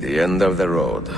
The end of the road.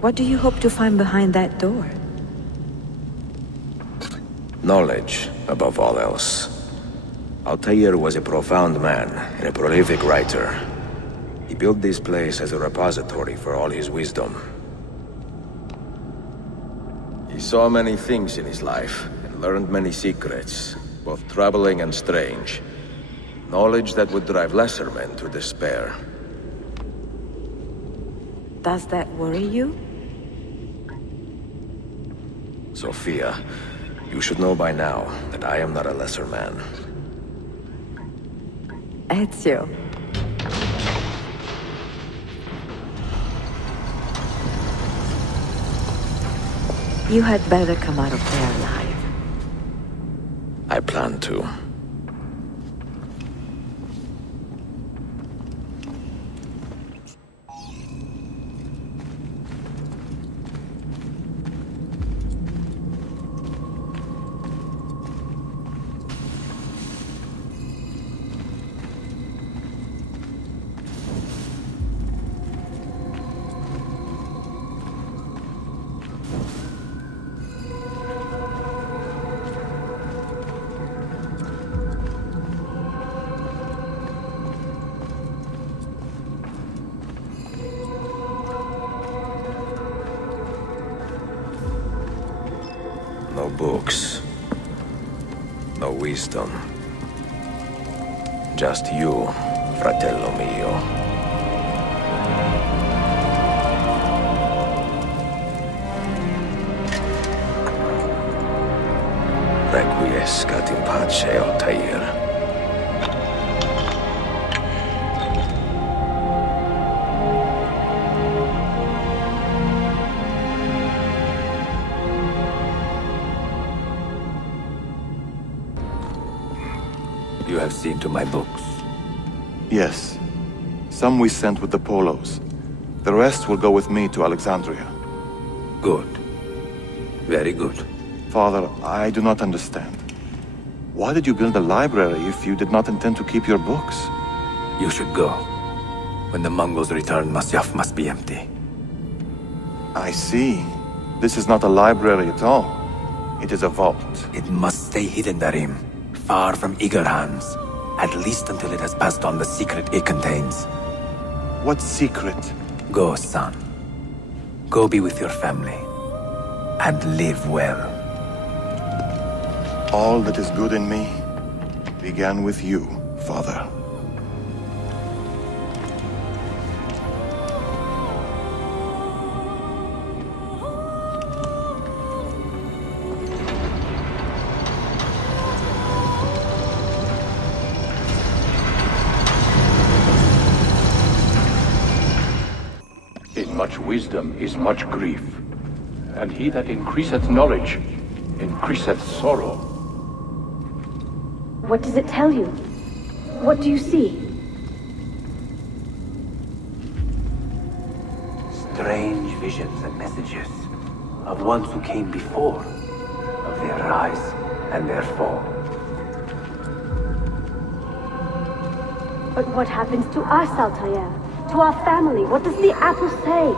What do you hope to find behind that door? Knowledge, above all else. Altair was a profound man and a prolific writer. He built this place as a repository for all his wisdom. He saw many things in his life, and learned many secrets, both troubling and strange. Knowledge that would drive lesser men to despair. Does that worry you? Sophia, you should know by now that I am not a lesser man. Ezio. You had better come out of there alive. I plan to. No books. No wisdom. Just you, fratello mio. Requiescat in pace, Altair. You have seen to my books. Yes. Some we sent with the Polos. The rest will go with me to Alexandria. Good. Very good. Father, I do not understand. Why did you build a library if you did not intend to keep your books? You should go. When the Mongols return, Masyaf must be empty. I see. This is not a library at all. It is a vault. It must stay hidden, Darim. Far from eager hands. At least until it has passed on the secret it contains. What secret? Go, son. Go be with your family. And live well. All that is good in me began with you, Father. In much wisdom is much grief, and he that increaseth knowledge increaseth sorrow. What does it tell you? What do you see? Strange visions and messages of ones who came before, of their rise and their fall. But what happens to us, Altair? To our family? What does the apple say?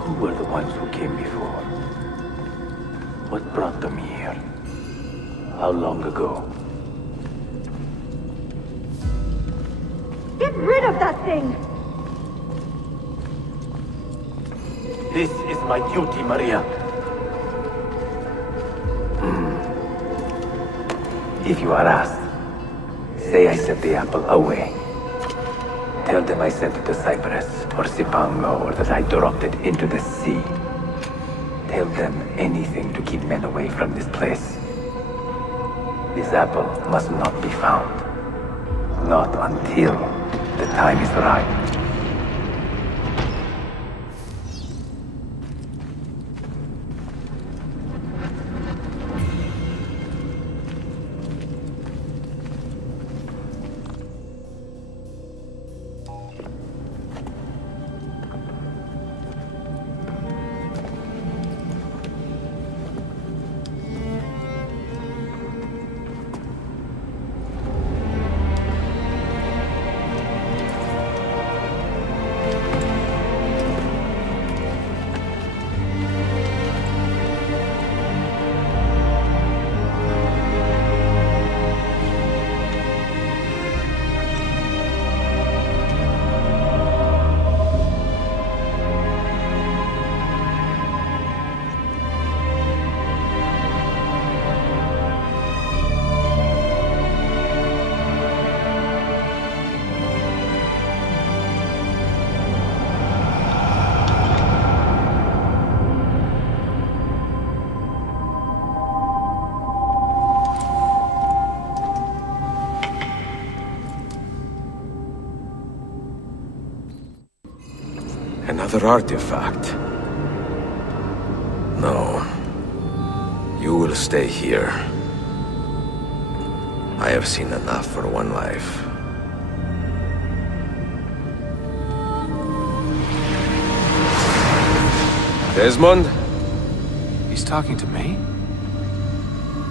Who were the ones who came before? What brought them here? How long ago? Get rid of that thing! This is my duty, Maria. If you are asked, say I sent the apple away. Tell them I sent it to Cyprus or Cipango, or that I dropped it into the sea. Tell them anything to keep men away from this place. This apple must not be found. Not until the time is right. Another artifact. No. You will stay here. I have seen enough for one life. Desmond? He's talking to me?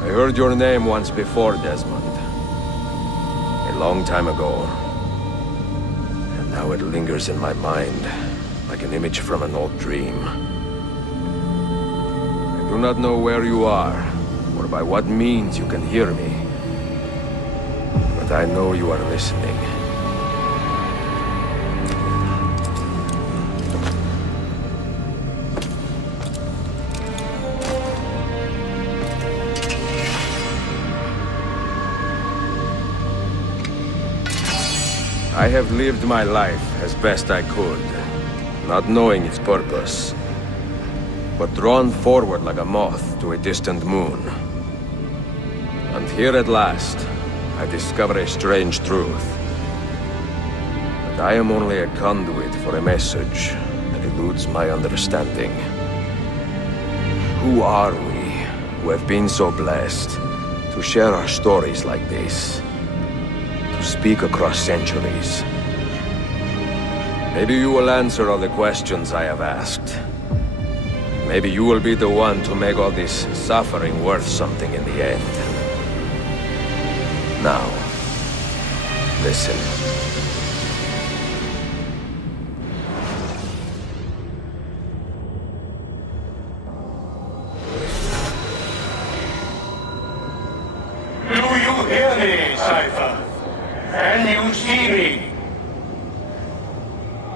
I heard your name once before, Desmond. A long time ago. And now it lingers in my mind, like an image from an old dream. I do not know where you are, or by what means you can hear me. But I know you are listening. I have lived my life as best I could, not knowing its purpose, but drawn forward like a moth to a distant moon. And here at last, I discover a strange truth. That I am only a conduit for a message that eludes my understanding. Who are we, who have been so blessed, to share our stories like this? To speak across centuries. Maybe you will answer all the questions I have asked. Maybe you will be the one to make all this suffering worth something in the end. Now, listen. Do you hear me, Cypher? Can you see me?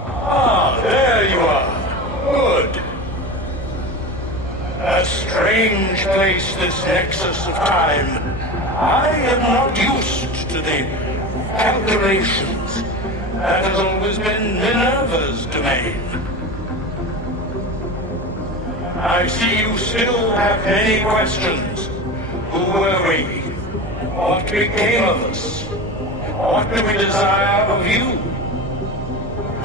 Ah, there you are. Good. A strange place, this nexus of time. I am not used to the calculations. That has always been Minerva's domain. I see you still have many questions. Who were we? What became of us? What do we desire of you?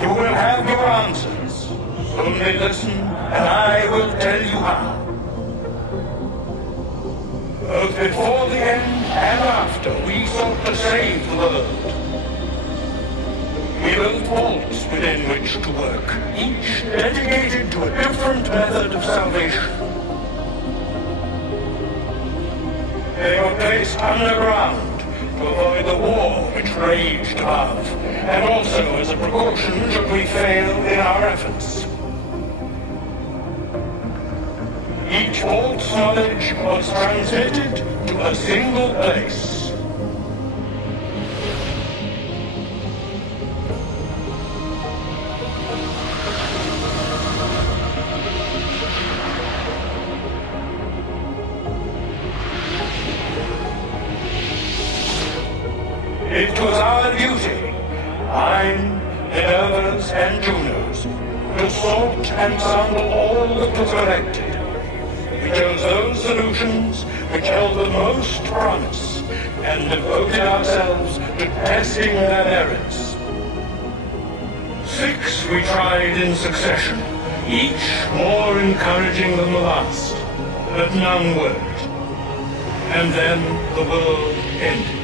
You will have your answers. Only listen, and I will tell you how. Both before the end and after, we sought to save the world. We built vaults within which to work, each dedicated to a different method of salvation. They were placed underground to avoid the war which raged above, and also as a precaution should we fail in our efforts. Each vault's knowledge was transmitted to a single place. It was our duty, mine, Minerva's, and Juno's, to sort and sample all that was collected. We chose those solutions which held the most promise, and devoted ourselves to testing their merits. 6 we tried in succession, each more encouraging than the last, but none worked. And then the world ended.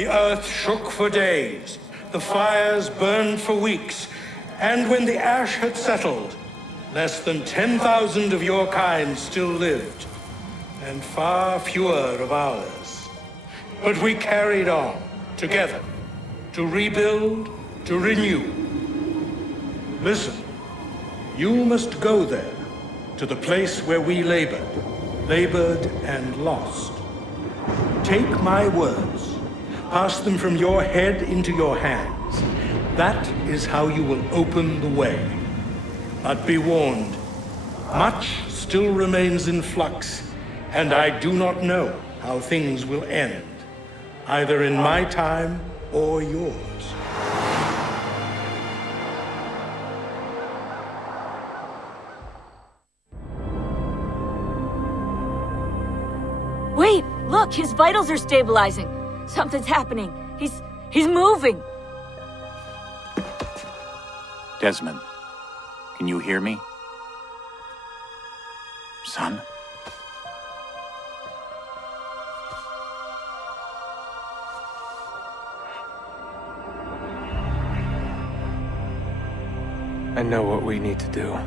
The earth shook for days, the fires burned for weeks, and when the ash had settled, less than 10,000 of your kind still lived, and far fewer of ours. But we carried on, together, to rebuild, to renew. Listen, you must go there, to the place where we labored and lost. Take my words, pass them from your head into your hands. That is how you will open the way. But be warned, much still remains in flux, and I do not know how things will end, either in my time or yours. Wait! Look! His vitals are stabilizing! Something's happening! He's moving! Desmond, can you hear me? Son? I know what we need to do.